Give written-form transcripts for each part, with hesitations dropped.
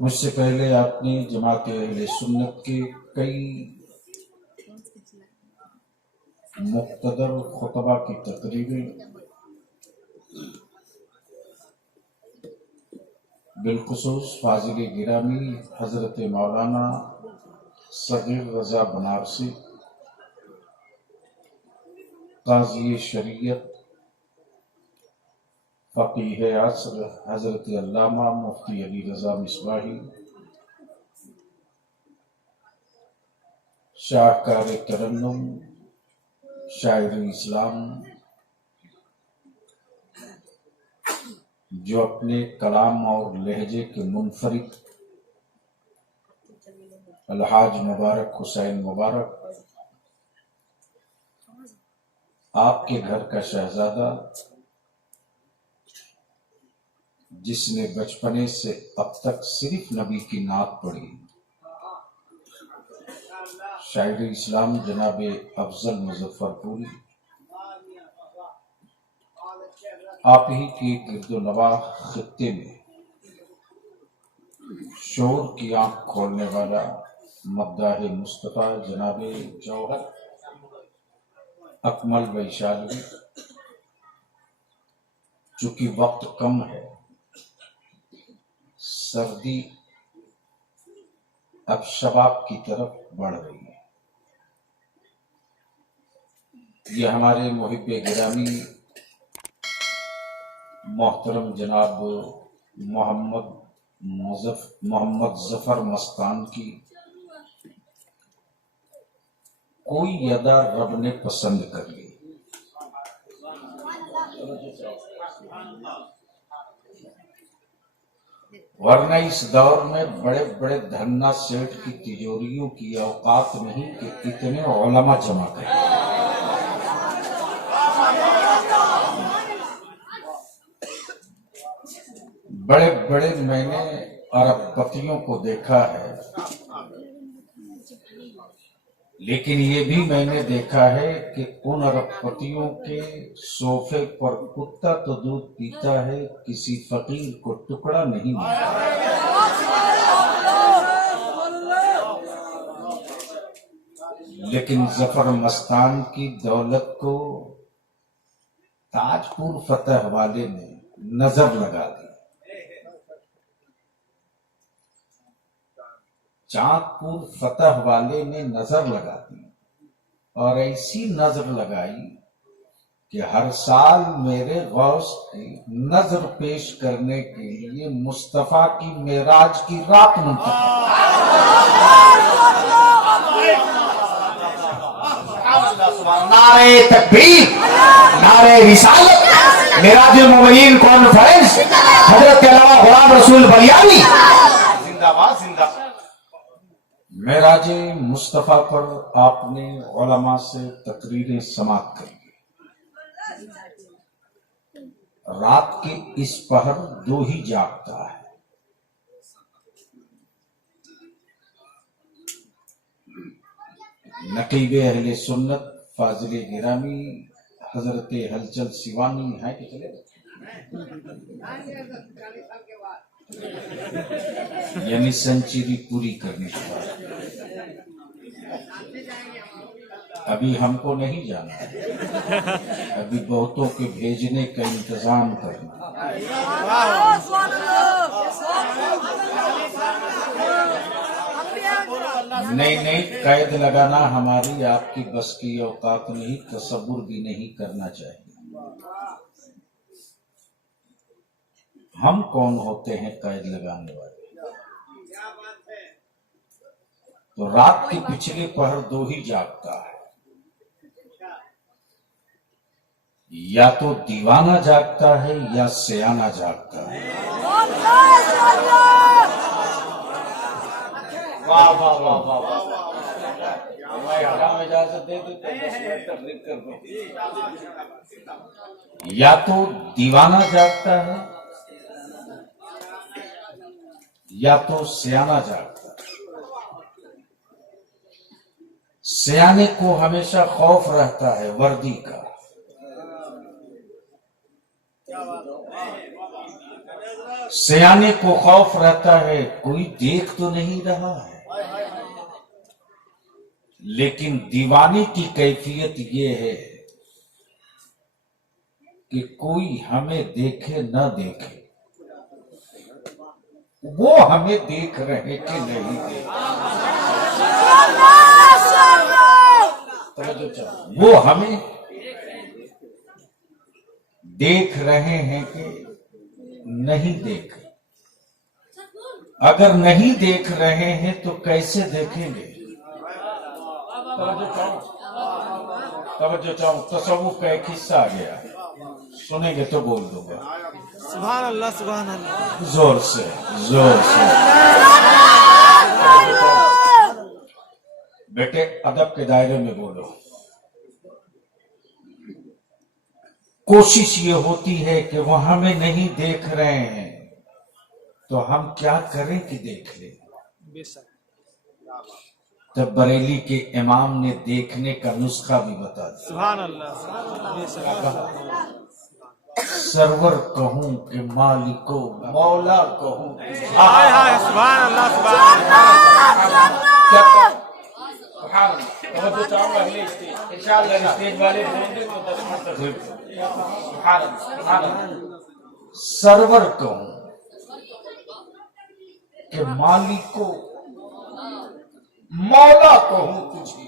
मुझसे पहले आपने जमात अहले सुन्नत के कई मुख्तदर खुतबा की तकरीरें बिलखुसूस फाजिल गिरामी हजरत मौलाना सगीर रजा बनारसी काज़ी शरीयत फ़क़ीह असर हजरत अल्लामा मुफ्ती अली रजा मिसबाही शाहकार तरन्नुम शायर इस्लाम जो अपने कलाम और लहजे के मुनफरिद अलहाज मुबारक हुसैन मुबारक आपके घर का शहजादा जिसने बचपने से अब तक सिर्फ नबी की नात पढ़ी शायर इस्लाम जनाब अफजल मुजफ्फरपुरी आप ही के गिरदोनवा खित्ते में शोर की आंख खोलने वाला मद्दाह मुस्तफा जनाब जौहर अकमल वैशाली। चूंकि वक्त कम है, सर्दी अब शबाब की तरफ बढ़ रही है। ये हमारे मुहिब्बे गिरामी मोहतरम जनाब मोहम्मद जफर मस्तान की कोई अदा रब ने पसंद कर ली। वरना इस दौर में बड़े बड़े धन्ना सेठ की तिजोरियों की औकात नहीं कि कितने उलमा जमा करें। बड़े बड़े मैंने अरबपतियों को देखा है, लेकिन ये भी मैंने देखा है कि उन अरबपतियों के सोफे पर कुत्ता तो दूध पीता है, किसी फकीर को टुकड़ा नहीं मिलता। लेकिन जफर मस्तान की दौलत को ताजपुर फतह वाले ने नजर लगा दी। चांदपुर फतह वाले ने नजर लगा दी और ऐसी नजर लगाई कि हर साल मेरे गौस की नजर पेश करने के लिए मुस्तफा की मेराज की रात मुंतखब। नारे तकबीर, नारे रिसालत, मेराजुल मोमिनीन कॉन्फ्रेंस, हजरत अल्लामा गुलाम रसूल बलियानी जिंदाबाद जिंदाबाद। मेराज मुस्तफा पर आपने उलमा से तकरीरें समात करी। रात के इस पहर दो ही जागता है, नकीबे अहले सुन्नत फाजिल गिरामी हजरत हलचल सिवानी है कि चले यानी सेंचुरी पूरी करने के बाद। अभी हमको नहीं जाना, अभी बहुतों के भेजने का इंतजाम करना। नहीं कैद लगाना हमारी आपकी बस की औकात नहीं, तसव्वुर भी नहीं करना चाहिए। हम कौन होते हैं कैद लगाने वाले? तो रात के पिछले पहर दो ही जागता है, या तो दीवाना जागता है या सयाना जागता है। वाह वाह वाह वाह वाह। इजाजत दे देते या तो दीवाना जागता है या तो सयाना जागता है। सयाने को हमेशा खौफ रहता है वर्दी का, सियाने को खौफ रहता है कोई देख तो नहीं रहा है, लेकिन दीवाने की कैफियत ये है कि कोई हमें देखे न देखे, वो हमें देख रहे कि नहीं देख, वो हमें देख रहे हैं कि नहीं देख। अगर नहीं देख रहे हैं तो कैसे देखेंगे? तवज्जो चाहूं, तसव्वुफ का एक हिस्सा आ गया, सुनेंगे तो बोल दूंगा। सुभान अल्लाह, सुभान अल्लाह। जोर से, जोर से। बेटे अदब के दायरे में बोलो। कोशिश ये होती है कि वो हमें नहीं देख रहे हैं तो हम क्या करें कि देख लें। बेशक। तब बरेली के इमाम ने देखने का नुस्खा भी बता दिया। सुभान अल्लाह, बेशक। सरवर कहूं कि मालिको, मौला कहूं हाय हाय, सुभान अल्लाह, सुभान क्या सरवर कहूं कि मालिको, मौला कहूं तुझे,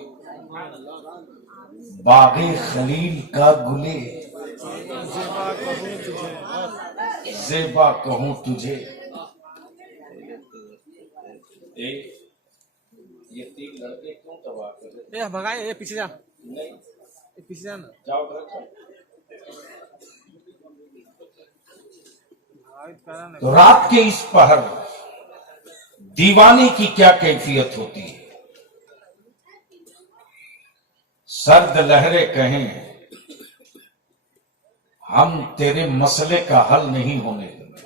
बागे खलील का गुले ज़ेबा कहूं तुझे। ये तीन लड़के क्यों तबाह कर रहे? ए भगाए, ये पीछे जा, नहीं, ये पीछे जा ना। जाओ घर चलो। तो रात के इस पहर दीवाने की क्या कैफियत होती है? सर्द लहरें कहें हम तेरे मसले का हल नहीं होने देंगे,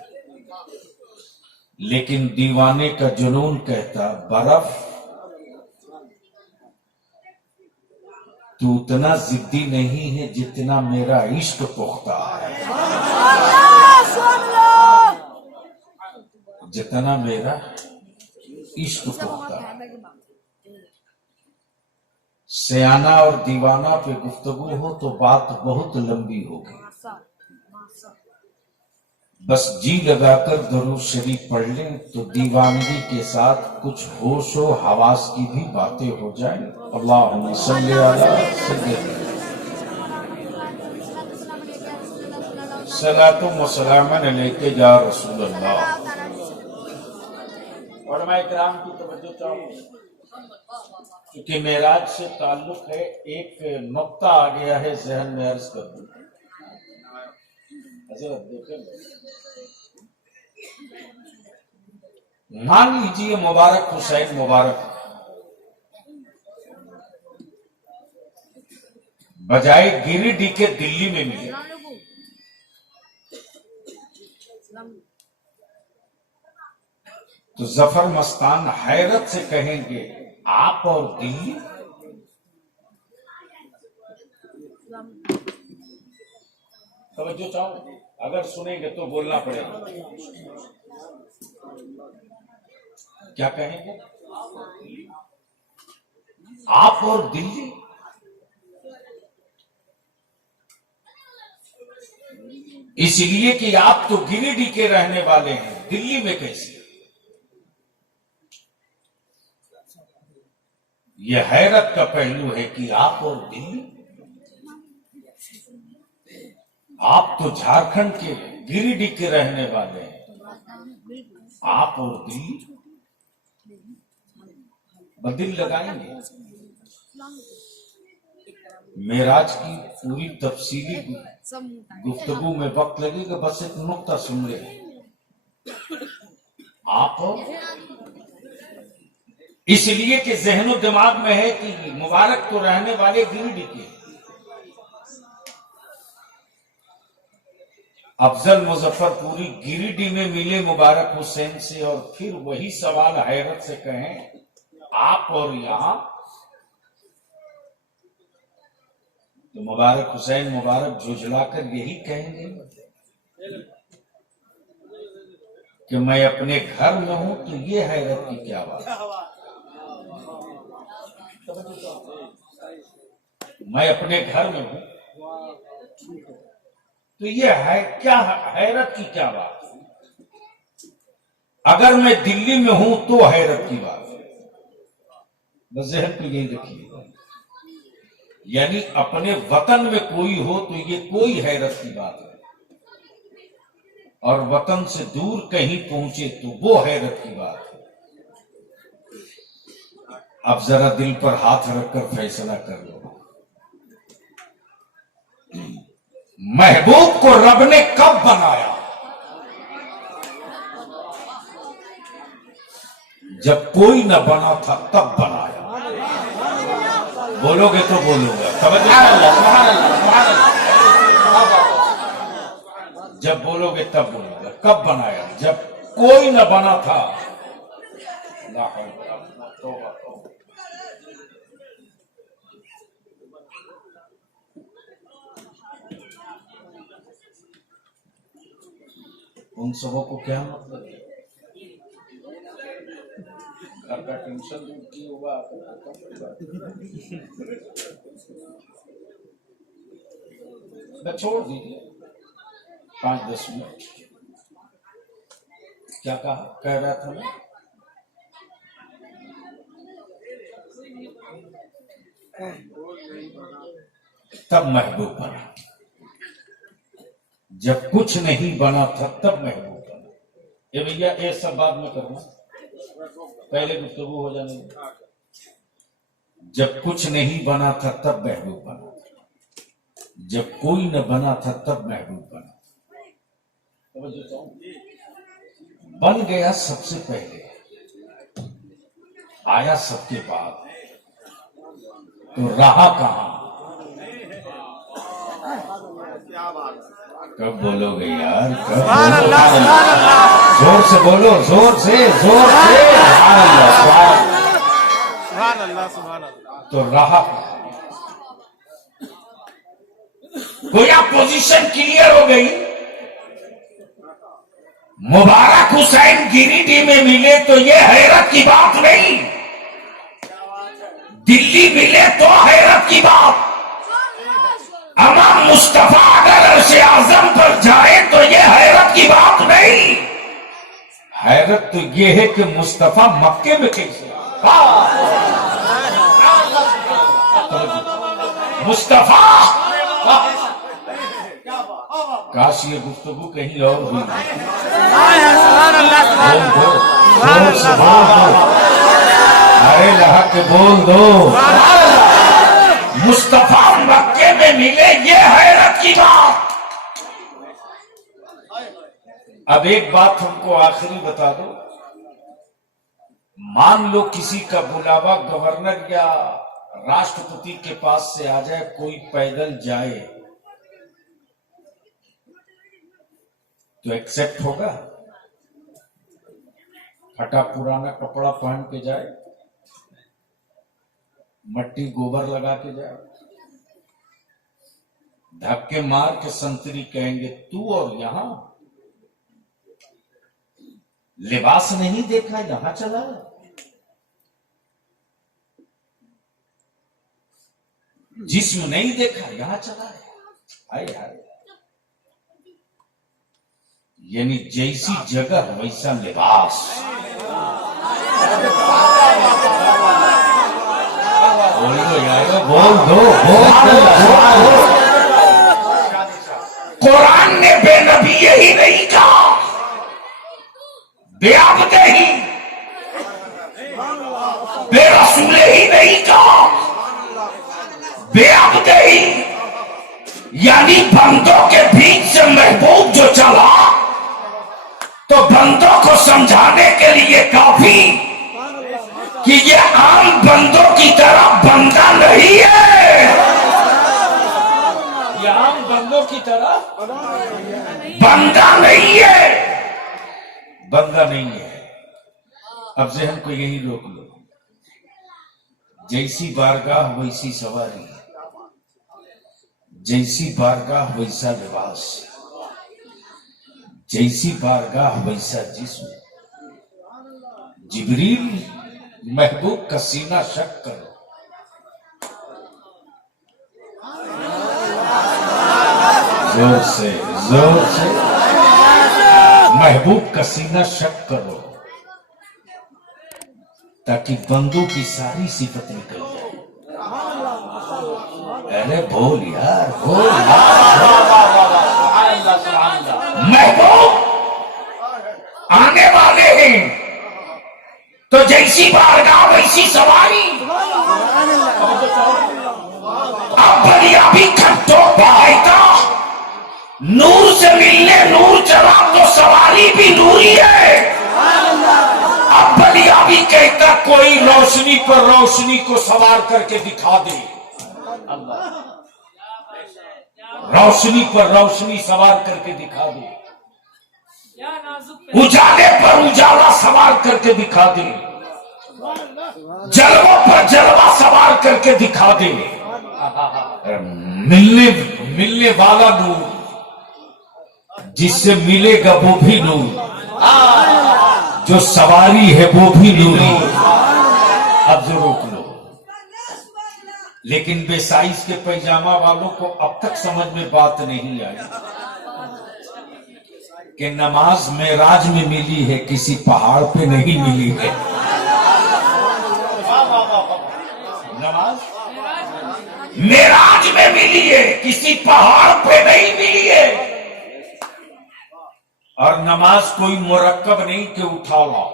लेकिन दीवाने का जुनून कहता बर्फ तू उतना जिद्दी नहीं है जितना मेरा इश्क पुख्ता है, जितना मेरा इश्क पुख्ता है। सियाना और दीवाना पे गुफ्तगू हो तो बात बहुत लंबी होगी, बस जी लगाकर दरूद शरीफ पढ़ लें तो दीवानगी के साथ कुछ होशो हवास की भी बातें हो जाए। अल्लाहुम्मा सल्ली अला सय्यिदना सलातु व सलामन अलैका या रसूल अल्लाह। उलमा इकराम की तवज्जो चाहूं, क्योंकि मेराज से ताल्लुक है, एक नुक्ता आ गया है जहन में, अर्ज कर दूं। मान लीजिए मुबारक हुसैन मुबारक बजाय गिरिडीह के दिल्ली में मिले, तो जफर मस्तान हैरत से कहेंगे आप और दिल्ली? तवज्जो चाहो, अगर सुनेंगे तो बोलना पड़ेगा। क्या कहेंगे? आप और दिल्ली? इसलिए कि आप तो गिरिडीह के रहने वाले हैं, दिल्ली में कैसे? यह हैरत का पहलू है कि आप और दिल्ली, आप तो झारखंड के गिरिडीह के रहने वाले हैं, आप और दिल्ली बदिल लगाएंगे। मेराज की पूरी तफसीली गुफ्तगू में वक्त लगेगा, बस एक नुक्ता सुन ले। आप इसलिए कि जहनो दिमाग में है कि मुबारक तो रहने वाले गिरिडीह के, अफजल मुजफ्फरपुरी गिरिडीह में मिले मुबारक हुसैन से, और फिर वही सवाल हैरत से कहें आप और यहां, तो मुबारक हुसैन मुबारक झुझलाकर यही कहेंगे कि मैं अपने घर में हूं तो ये हैरत की क्या बात है। मैं अपने घर में हूं तो ये है क्या, हैरत की क्या बात है। अगर मैं दिल्ली में हूं तो हैरत की बात है। बस जहन पे यही रखिएगा, यानी अपने वतन में कोई हो तो ये कोई हैरत की बात है, और वतन से दूर कहीं पहुंचे तो वो हैरत की बात है। अब जरा दिल पर हाथ रखकर फैसला कर लो, महबूब को रब ने कब बनाया? जब कोई न बना था तब बनाया। बोलोगे तो बोलूंगा, जब बोलोगे तब बोलूंगा। कब बनाया? जब कोई न बना था। उन सबों को क्या मतलब है? घर का टेंशन दूर की होगा। छोड़ दीजिए 5-10 मिनट। क्या कह रहा था मैं? तब महबूब बना। जब कुछ नहीं बना था तब महबूब बना। ये भैया ये सब बात में करना, पहले गुफ्तगू हो जाने। जब कुछ नहीं बना था तब महबूब बना, जब कोई न बना था तब महबूब बना। बन गया सबसे पहले, आया सबके बाद, तो रहा कहां? कब बोलोगे यार? कब बोलोगे? जोर से बोलो, जोर से, जोर से। सुभान अल्लाह, सुभान अल्लाह। तो रहा गोया पोजीशन क्लियर हो गई। मुबारक हुसैन गिरिडीह में मिले तो ये हैरत की बात नहीं, दिल्ली मिले तो हैरत की बात। इमाम मुस्तफा अगर अर्श आजम पर जाए तो ये हैरत की बात नहीं। हैरत तो ये है कि मुस्तफा मक्के में कैसे मुस्तफा। काश ये गुफ्तगू कहीं और हुई। अरे लहा के बोल दो। मुस्तफा मक्के में मिले, ये हैरत की बात। अब एक बात हमको आखिरी बता दो, मान लो किसी का बुलावा गवर्नर या राष्ट्रपति के पास से आ जाए, कोई पैदल जाए तो एक्सेप्ट होगा? फटा पुराना कपड़ा पहन के जाए, मट्टी गोबर लगा के जाए, धक्के मार के संतरी कहेंगे तू और यहां लिबास नहीं देखा, यहां चला जिस्म नहीं देखा, यहां चला है। आए हाय, यानी जैसी जगह वैसा लिबास। बोल दो यार, बोल दो, बोल दो। कुरान ने बेनबी यही नहीं कहा, बेअब्द ही, बेरसूल ही नहीं कहा, बेअब्द ही, यानी बंदों के बीच से महबूब जो चला तो बंदों को समझाने के लिए काफी कि ये आम बंदों की तरह बंदा नहीं है, ये आम बंदों की तरह बंदा नहीं है, बंदा नहीं है। अब जहन को यही रोक लो, जैसी बारगाह वैसी सवारी, जैसी बारगाह वैसा लिबास, जैसी बारगाह वैसा जिस्म, जिब्रील महबूब का सीना शक करो। जोर से महबूब का सीना शक करो, ताकि बंदों की सारी सिफत निकल जाए। अरे बोल यार, बोल महबूब आने वाले हैं, तो जैसी बारगाह वैसी सवारी। अब भलिया भी खट्टो पाएगा, नूर से मिलने नूर चला तो सवारी भी नूरी है। अब भलिया भी कहता कोई रोशनी पर रोशनी को सवार करके दिखा दे। रोशनी पर रोशनी सवार करके दिखा दे, उजाले पर उजाला सवार करके दिखा दे, जलवों पर जलवा सवार करके दिखा दे। मिलने वाला नूर, जिससे मिलेगा वो भी नूर, जो सवारी है वो भी नूरी। अब जो रोक लो, लेकिन बेसाइज के पैजामा वालों को अब तक समझ में बात नहीं आई कि नमाज मेराज में मिली है, किसी पहाड़ पे नहीं मिली है। नमाज मेराज में मिली है, किसी पहाड़ पे नहीं मिली है। और नमाज कोई मुरक्कब नहीं कि उठा लाओ,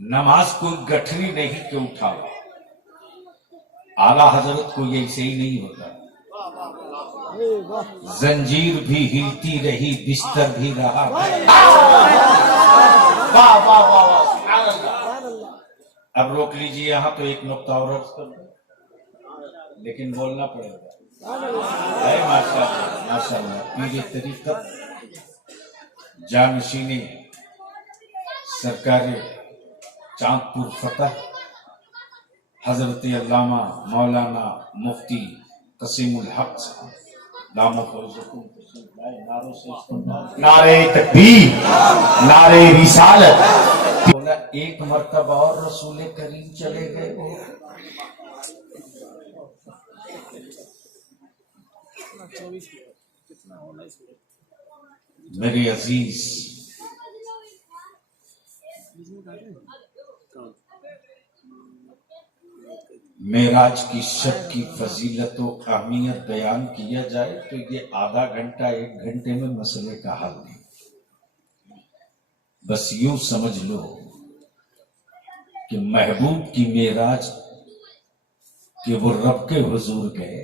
नमाज कोई गठरी नहीं कि उठा लाओ। आला हजरत को ये ऐसे ही नहीं होता। जंजीर भी हिलती रही, बिस्तर भी रहा। वाह वाह वाह वाह। अब रोक लीजिए, यहां तो एक नुक्ता और अर्ज कर दो, लेकिन बोलना पड़ेगा। माशाअल्लाह माशाअल्लाह। पीर तरीक़त जानशीने सरकार चांदपुर फतह हजरत अल्लामा मौलाना मुफ्ती कसीमुल हक साहब, नारे तकबीर, नारे रिसालत। बोला एक मर्तबा और रसूल करीम चले गए। वो मेरे अजीज, मेराज की शब की फजीलत और अहमियत बयान किया जाए तो ये आधा घंटा एक घंटे में मसले का हल नहीं। बस यूं समझ लो कि महबूब की मेराज कि वो रब के हुजूर गए,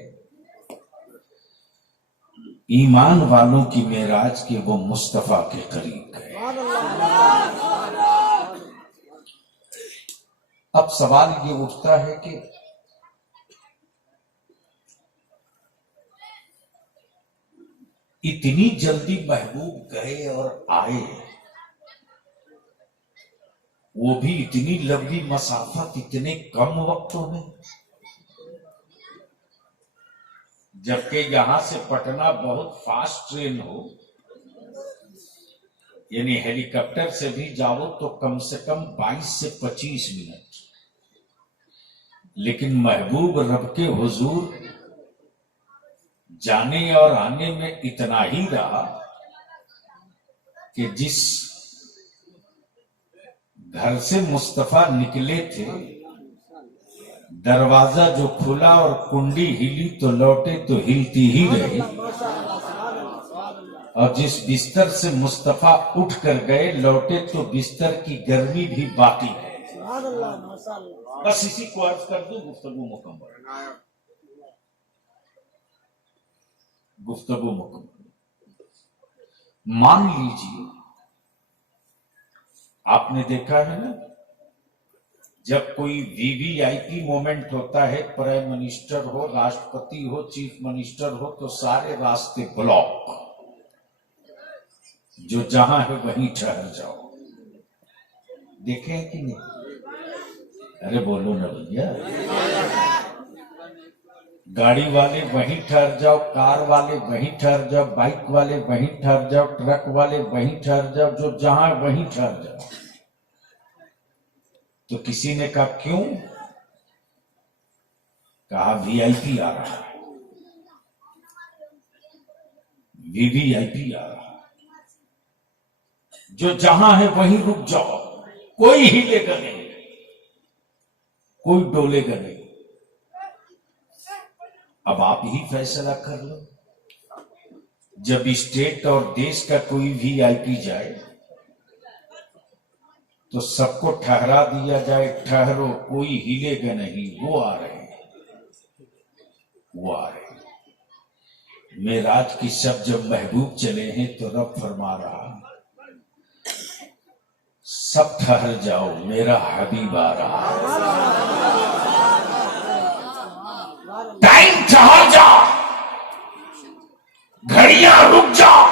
ईमान वालों की मेराज के वो मुस्तफा के करीब गए। अब सवाल ये उठता है कि इतनी जल्दी महबूब गए और आए, वो भी इतनी लंबी मसाफत इतने कम वक्तों में, जबकि यहां से पटना बहुत फास्ट ट्रेन हो, यानी हेलीकॉप्टर से भी जाओ तो कम से कम 22 से 25 मिनट। लेकिन महबूब रब के हुजूर जाने और आने में इतना ही रहा कि जिस घर से मुस्तफा निकले थे, दरवाजा जो खुला और कुंडी हिली तो लौटे तो हिलती ही रही, और जिस बिस्तर से मुस्तफा उठ कर गए लौटे तो बिस्तर की गर्मी भी बाकी है। बस इसी को अर्ज कर दूं, गुफ्तगू मुकम्मल। मान लीजिए आपने देखा है ना, जब कोई वीवीआईपी मोमेंट होता है, प्राइम मिनिस्टर हो, राष्ट्रपति हो, चीफ मिनिस्टर हो, तो सारे रास्ते ब्लॉक, जो जहां है वहीं ठहर जाओ। देखे हैं कि नहीं? अरे बोलो ना भैया। गाड़ी वाले वहीं ठहर जाओ, कार वाले वहीं ठहर जाओ, बाइक वाले वहीं ठहर जाओ, ट्रक वाले वहीं ठहर जाओ, जो जहां वहीं ठहर जाओ। तो किसी ने कहा क्यों? कहा वीआईपी आ रहा है, वीवीआईपी आ रहा है, जो जहां है वहीं रुक जाओ, कोई हिलेगा नहीं, कोई डोलेगा नहीं। अब आप ही फैसला कर लो। जब स्टेट और देश का कोई वीआईपी जाए तो सबको ठहरा दिया जाए, ठहरो, कोई हिलेगा नहीं, वो आ रहे हैं, वो आ रहे हैं। मेराज की शब जब महबूब चले हैं तो रब फरमा रहा, सब ठहर जाओ, मेरा हबीब आ रहा। टाइम ठहर जाओ, घड़ियां रुक जाओ,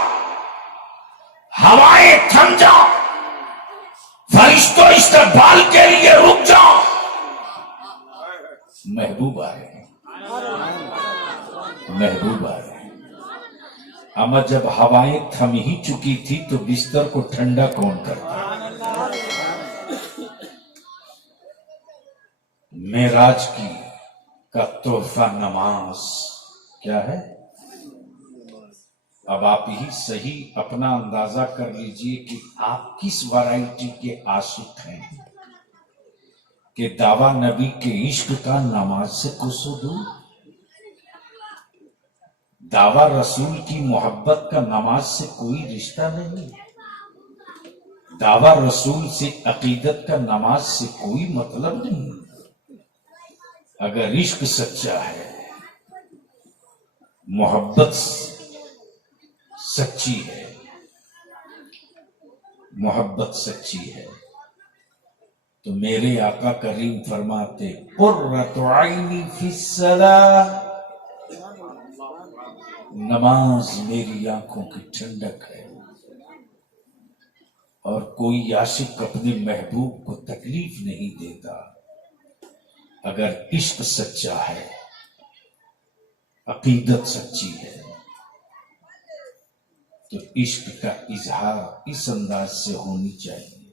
हवाएं थम जाओ, फरिश्तों इस्तकबाल के लिए रुक जाओ, महबूब आ रहे हैं, महबूब आ रहे हैं। अमा जब हवाएं थम ही चुकी थी तो बिस्तर को ठंडा कौन करता? मेराज की का तोहफा नमाज क्या है? अब आप ही सही अपना अंदाजा कर लीजिए कि आप किस वैरायटी के आशिक हैं कि दावा नबी के इश्क का नमाज से कोसों दूर। दावा रसूल की मोहब्बत का नमाज से कोई रिश्ता नहीं। दावा रसूल से अकीदत का नमाज से कोई मतलब नहीं। अगर इश्क सच्चा है, मोहब्बत सच्ची है, मोहब्बत सच्ची है, तो मेरे आका करीम फरमाते कुर्रतु आइनी फिस्सलाह, नमाज मेरी आंखों की ठंडक है। और कोई आशिक अपने महबूब को तकलीफ नहीं देता। अगर इश्क सच्चा है, अकीदत सच्ची है, तो इश्क का इजहार इस अंदाज से होनी चाहिए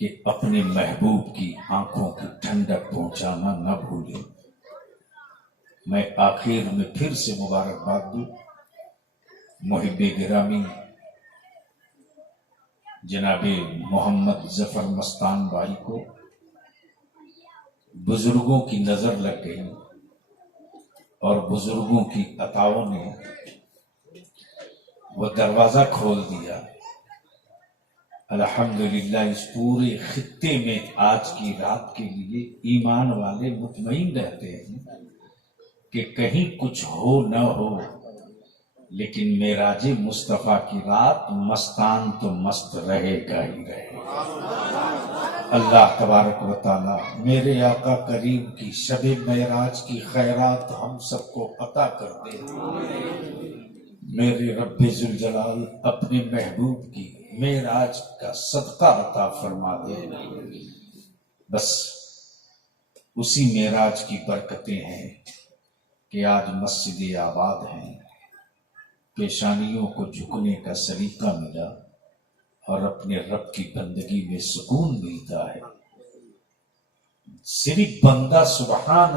कि अपने महबूब की आंखों की ठंडक पहुंचाना न भूले। मैं आखिर में फिर से मुबारकबाद दूं मुहिब्बे गिरामी जनाबे मोहम्मद जफर मस्तान भाई को। बुजुर्गों की नजर लग गई और बुजुर्गों की अताओं ने वो दरवाजा खोल दिया। अल्हम्दुलिल्लाह इस पूरे खित्ते में आज की रात के लिए ईमान वाले मुतमईन रहते हैं कि कहीं कुछ हो न हो, लेकिन मेराजे मुस्तफा की रात मस्तान तो मस्त रहेगा ही रहेगा। अल्लाह तबारक व तआला मेरे आका करीम की शबे मेराज की खैरात हम सबको अता कर दे। मेरे रब्बे जुल जलाल अपने महबूब की मेराज का सदका अता फरमा दे। बस उसी मेराज की बरकतें हैं कि आज मस्जिद आबाद हैं, पेशानियों को झुकने का सलीका मिला और अपने रब की बंदगी में सुकून मिलता है। सिर्फ बंदा सुबहान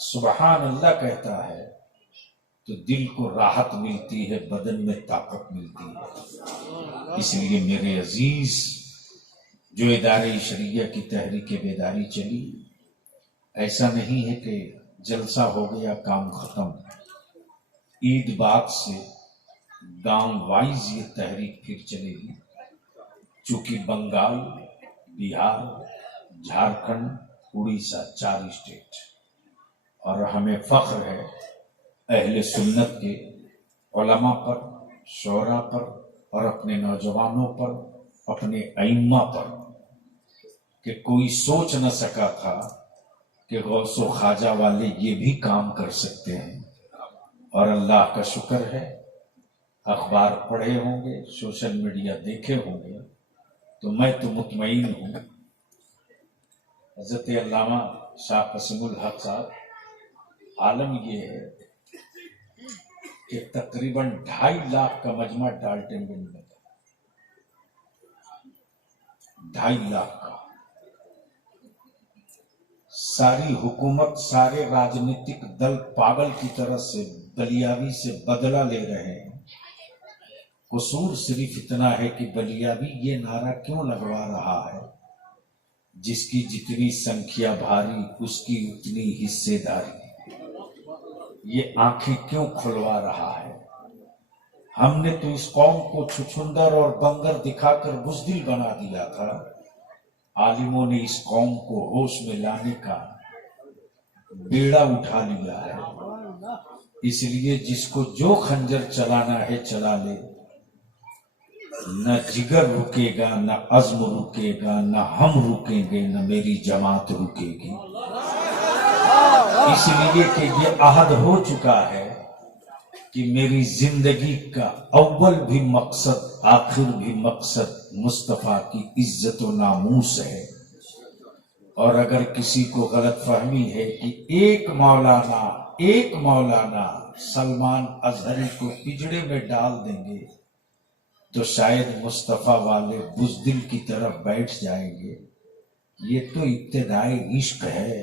सुबहान अल्लाह कहता है तो दिल को राहत मिलती है, बदन में ताकत मिलती है। इसलिए मेरे अजीज, जो इदारे शरिया की तहरीक बेदारी चली, ऐसा नहीं है कि जलसा हो गया काम खत्म। ईद बाद से गांव वाइज ये तहरीक फिर चलेगी, चूंकि बंगाल, बिहार, झारखंड, उड़ीसा 4 स्टेट, और हमें फख्र है अहले सुन्नत के उलमा पर, शोरा पर और अपने नौजवानों पर, अपने अइम्मा पर, कि कोई सोच न सका था कि गौसो ख्वाजा वाले ये भी काम कर सकते हैं। और अल्लाह का शुक्र है, अखबार पढ़े होंगे, सोशल मीडिया देखे होंगे, तो मैं तो मुतमईन हूँ हज़रत अल्लामा शाह क़सीमुल हक़ साहब आलम यह है कि तकरीबन 2.5 लाख का मजमा डाल्टनगंज में था। 2.5 लाख का। सारी हुकूमत, सारे राजनीतिक दल पागल की तरह से बलियावी से बदला ले रहे हैं। कसूर सिर्फ इतना है कि बलियावी ये नारा क्यों लगवा रहा है, जिसकी जितनी संख्या भारी उसकी उतनी हिस्सेदारी। ये आंखें क्यों खुलवा रहा है? हमने तो इस कौम को छुछुंदर और बंदर दिखाकर बुज़दिल बना दिया था। आलिमों ने इस कौम को होश में लाने का बेड़ा उठा लिया है। इसलिए जिसको जो खंजर चलाना है चला ले। न जिगर रुकेगा, न अज़्म रुकेगा, न हम रुकेंगे, न मेरी जमात रुकेगी। इसलिए कि ये अहद हो चुका है कि मेरी जिंदगी का अव्वल भी मकसद आखिर भी मकसद मुस्तफा की इज्जत और नामूस है। और अगर किसी को गलत फहमी है कि एक मौलाना सलमान अजहरी को पिंजड़े में डाल देंगे तो शायद मुस्तफा वाले बुज़दिल की तरफ बैठ जाएंगे। ये तो इब्तिदाई इश्क है।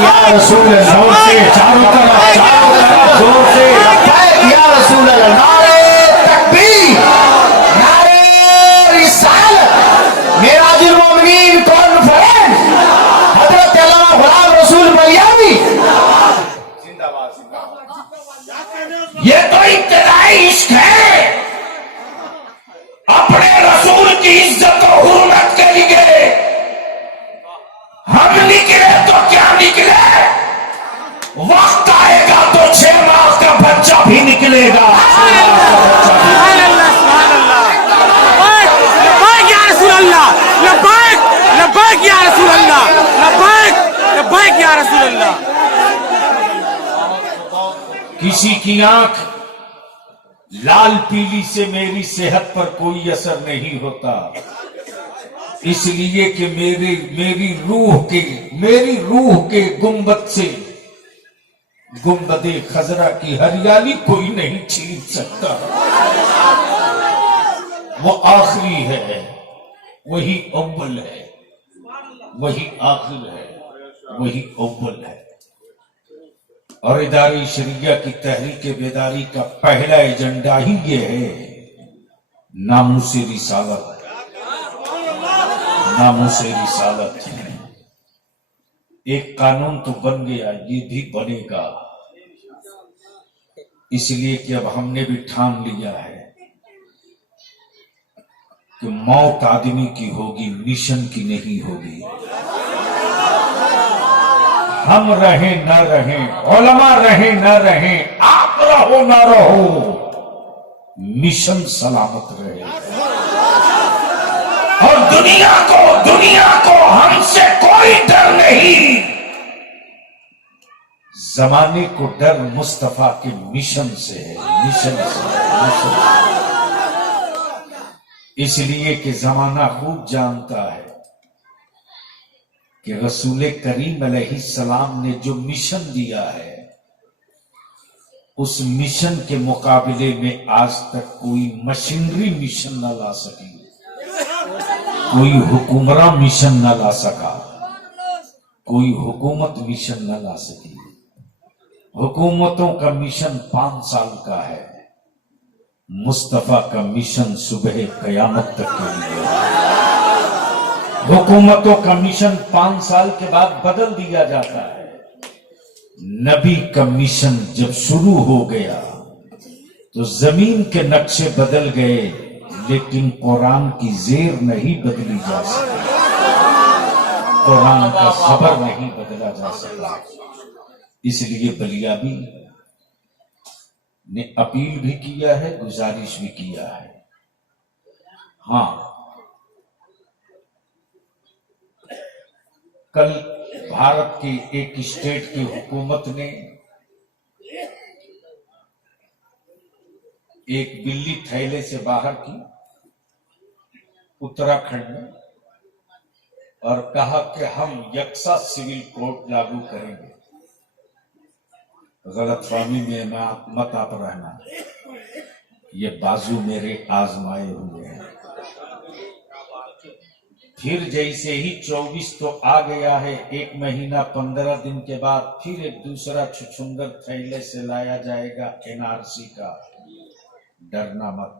या रसूल अल्लाह, जोर से चारों तरफ जोर से या रसूल अल्लाह। नारे तकबीर, नारे रिसालत। मेराजुल मोमिनीन कॉन्फ्रेंस हजरत अल्लामा गुलाम रसूल बलियावी जिंदाबाद जिंदाबाद। ये तो इब्तिदाई इश्क है। अपने रसूल की इज्जत और हुर्मत के लिए हम निकले तो क्या निकले, वक्त आएगा तो 6 माह का बच्चा भी निकलेगा। किसी की आंख लाल पीली से मेरी सेहत पर कोई असर नहीं होता। इसलिए कि मेरी रूह के गुंबद से गुंबदे खजरा की हरियाली कोई नहीं छीन सकता। वो आखिरी है, वही अव्वल है, वही आखिर है, वही अव्वल है। और इदारे शरिया की तहरीक बेदारी का पहला एजेंडा ही ये है, नामूसे रिसालत। नामूसे रिसालत। एक कानून तो बन गया, ये भी बनेगा। इसलिए कि अब हमने भी ठान लिया है कि मौत आदमी की होगी, मिशन की नहीं होगी। हम रहे न रहे, उलमा रहे न रहे, आप रहो न रहो, मिशन सलामत रहे। और दुनिया को हमसे कोई डर नहीं। जमाने को डर मुस्तफा के मिशन से है, मिशन से। इसलिए कि जमाना खूब जानता है कि रसूल करीम अलैहिस्सलाम ने जो मिशन दिया है, उस मिशन के मुकाबले में आज तक कोई मशीनरी मिशन न ला सकी, कोई हुकुमरा मिशन न ला सका, कोई हुकूमत मिशन न ला सकी। हुकूमतों का मिशन 5 साल का है, मुस्तफा का मिशन सुबह कयामत तक के लिए। हुकूमतों का मिशन 5 साल के बाद बदल दिया जाता है। नबी का मिशन जब शुरू हो गया तो जमीन के नक्शे बदल गए, लेकिन कुरान की जेर नहीं बदली जा सकी, कुरान का खबर नहीं बदला जा सका। इसलिए बलियावी ने अपील भी किया है, गुजारिश भी किया है। हाँ, कल भारत के एक स्टेट की हुकूमत ने एक बिल्ली थैले से बाहर की उत्तराखंड में और कहा कि हम यकसा सिविल कोड लागू करेंगे। गलतफहमी में मत आप रहना, ये बाजू मेरे आजमाए हुए हैं। फिर जैसे ही 24 तो आ गया है, 1 महीना 15 दिन के बाद फिर एक दूसरा छुछुंदर थैले से लाया जाएगा एनआरसी का। डरना मत,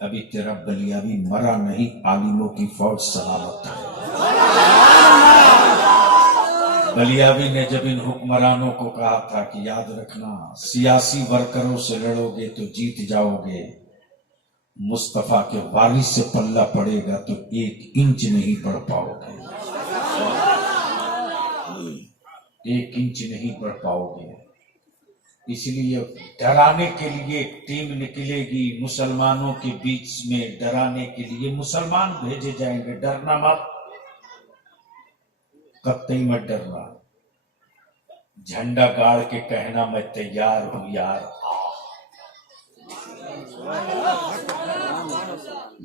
अभी तेरा बलिया भी मरा नहीं, आलिमों की फौज सलामत है। बलियावी ने जब इन हुक्मरानों को कहा था कि याद रखना सियासी वर्करों से लड़ोगे तो जीत जाओगे, मुस्तफा के वारिस से पल्ला पड़ेगा तो 1 इंच नहीं बढ़ पाओगे, 1 इंच नहीं बढ़ पाओगे। इसलिए डराने के लिए टीम निकलेगी मुसलमानों के बीच में, डराने के लिए मुसलमान भेजे जाएंगे। डरना मत, कतई मत डरना। झंडा गाड़ के कहना मैं तैयार हूं यार।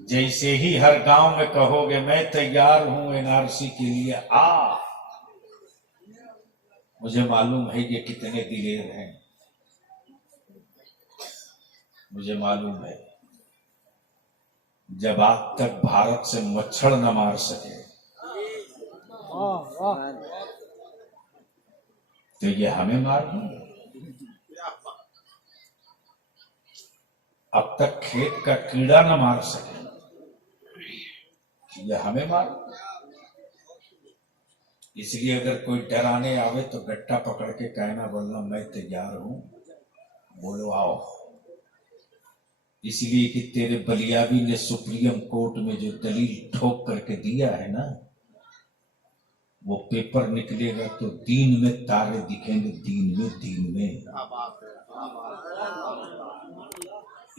जैसे ही हर गांव में कहोगे मैं तैयार हूं एनआरसी के लिए, आ। मुझे मालूम है ये कितने दिलेर हैं, मुझे मालूम है। जब आज तक भारत से मच्छर न मार सके तो ये हमें मार देंगे। अब तक खेत का कीड़ा न मार सके ये हमें मार। इसलिए अगर कोई डराने आवे तो गट्टा पकड़ के कहना, बोलना मैं तैयार हूं, बोलो आओ। इसलिए कि तेरे बलियावी ने सुप्रीम कोर्ट में जो दलील ठोक करके दिया है ना, वो पेपर निकलेगा तो दिन में तारे दिखेंगे, दिन में।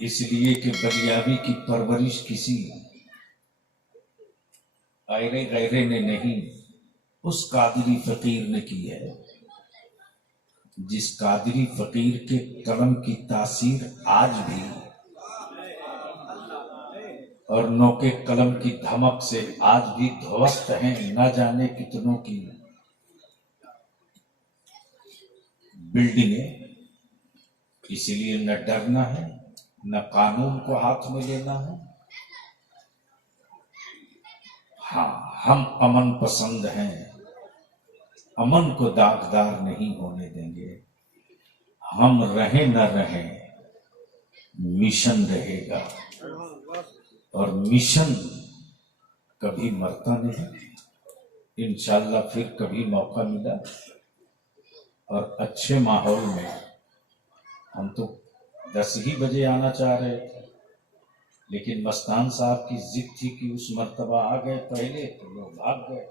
इसलिए कि बलियावी की परवरिश किसी गैरे गैरे ने नहीं, उस कादरी फकीर ने की है, जिस कादरी फकीर के कलम की तासीर आज भी और नौके कलम की धमक से आज भी ध्वस्त हैं न जाने कितनों की बिल्डिंगें। इसलिए न डरना है, न कानून को हाथ में लेना है। हाँ, हम अमन पसंद हैं, अमन को दागदार नहीं होने देंगे। हम रहें न रहें, मिशन रहेगा और मिशन कभी मरता नहीं। इंशाल्लाह फिर कभी मौका मिला और अच्छे माहौल में, हम तो 10 ही बजे आना चाह रहे थे, लेकिन मस्तान साहब की जिद थी कि उस मर्तबा आ गए पहले तो लोग भाग गए,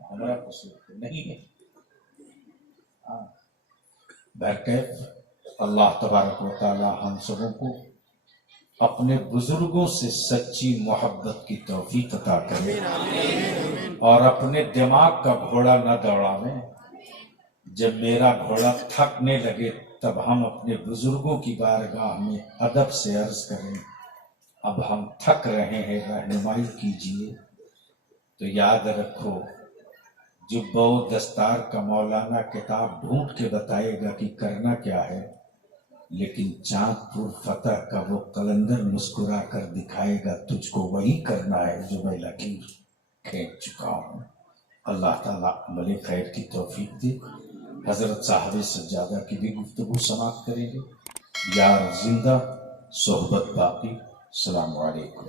हमारा कसूर तो नहीं है। बहरकैफ अल्लाह तबारक व तआला हम सबों को अपने बुजुर्गों से सच्ची मोहब्बत की तौफीक अता करे और अपने दिमाग का घोड़ा न दौड़ावे। जब मेरा घोड़ा थकने लगे तब हम अपने बुजुर्गों की बारगाह में अदब से अर्ज करें, अब हम थक रहे हैं, रहनुमाई कीजिए। तो याद रखो, जुब्बो दस्तार का मौलाना किताब ढूंढ के बताएगा कि करना क्या है, लेकिन चांदपुर फतह का वो कलंदर मुस्कुरा कर दिखाएगा तुझको वही करना है जो मैं लकीर खींच चुका हूँ। अल्लाह ताला अमले खैर की तौफीक दे। हजरत साहब सज्जादा की भी गुफ्तगू समाप्त करेंगे। यार जिंदा, सोहबत बाकी। अस्सलाम वालेकुम।